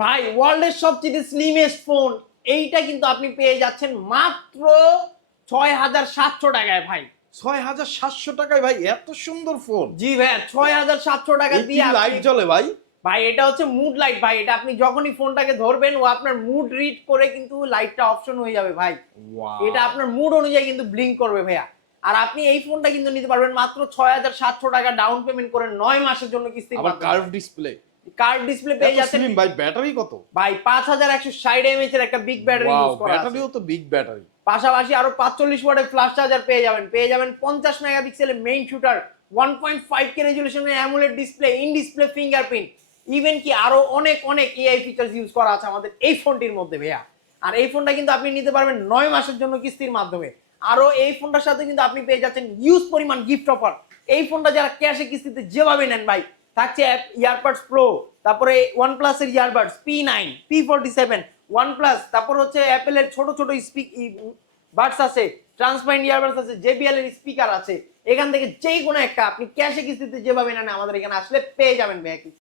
ভাই ওয়ার্ল্ডের সবচেয়ে স্লিমেস্ট ফোন এইটা কিন্তু আপনি পেয়ে যাচ্ছেন মাত্র ছয় হাজার সাতশো টাকায় ভাই। ছয় হাজার সাতশো টাকায় ভাই এত সুন্দর ফোন জি ভাই ছয় হাজার সাতশো টাকা দিয়ে লাইট জ্বলে ভাই? ভাই এটা হচ্ছে মুড লাইট ভাই এটা আপনি যখনই ফোনটাকে ধরবেন ও আপনার মুড রিড করে কিন্তু লাইটটা অপশন হয়ে যাবে ভাই। এটা আপনার মুড অনুযায়ী কিন্তু ব্লিঙ্ক করবে ভাইয়া। আর আপনি এই ফোনটা কিন্তু নিতে পারবেন মাত্র ছয় হাজার সাতশো টাকা ডাউন পেমেন্ট করে নয় মাসের জন্য কিস্তি কার্ভ ডিসপ্লে কার্ড ডিসপ্লে পেয়ে যাচ্ছেন স্লিম ভাই ব্যাটারি কত? ভাই পাঁচ হাজার একশো ষাট এমএচ এর একটা বিগ ব্যাটারি ইউজ করা। ব্যাটারিও তো বিগ ব্যাটারি পাশাপাশি আরও পাঁচচল্লিশ ওয়াটের ফ্ল্যাশ চার্জার পেয়ে যাবেন। পেয়ে যাবেন পঞ্চাশ মেগাপিক্সেলের main shooter one point five K রেজুলেশনের AMOLED display in display fingerprint even কি আরও অনেক অনেক এআই ফিচার্স ইউজ করা আছে আমাদের এই ফোনটির মধ্যে ভাইয়া। আর এই ফোনটা কিন্তু আপনি নিতে পারবেন নয় মাসের জন্য কিস্তির মাধ্যমে। আরও এই ফোনটার সাথে কিন্তু আপনি পেয়ে যাচ্ছেন ইউজ পরিমাণ গিফট অফার এই ফোনটা যারা ক্যাশে কিস্তিতে যেভাবে নেন ভাই থাকছে ইয়ারবাডস প্রো তারপরে ওয়ান প্লাসের earbuds P nine P forty seven one plus তারপর হচ্ছে অ্যাপেলের ছোট ছোট স্পিক বাডস আছে ট্রান্সপারেন্ট ইয়ারবাডস আছে জেবিএল এর স্পিকার আছে। এখান থেকে যেই কোনো একটা, আপনি ক্যাশে কিস্তিতে যেভাবে নেন, আমাদের এখানে আসলে পেয়ে যাবেন ভাই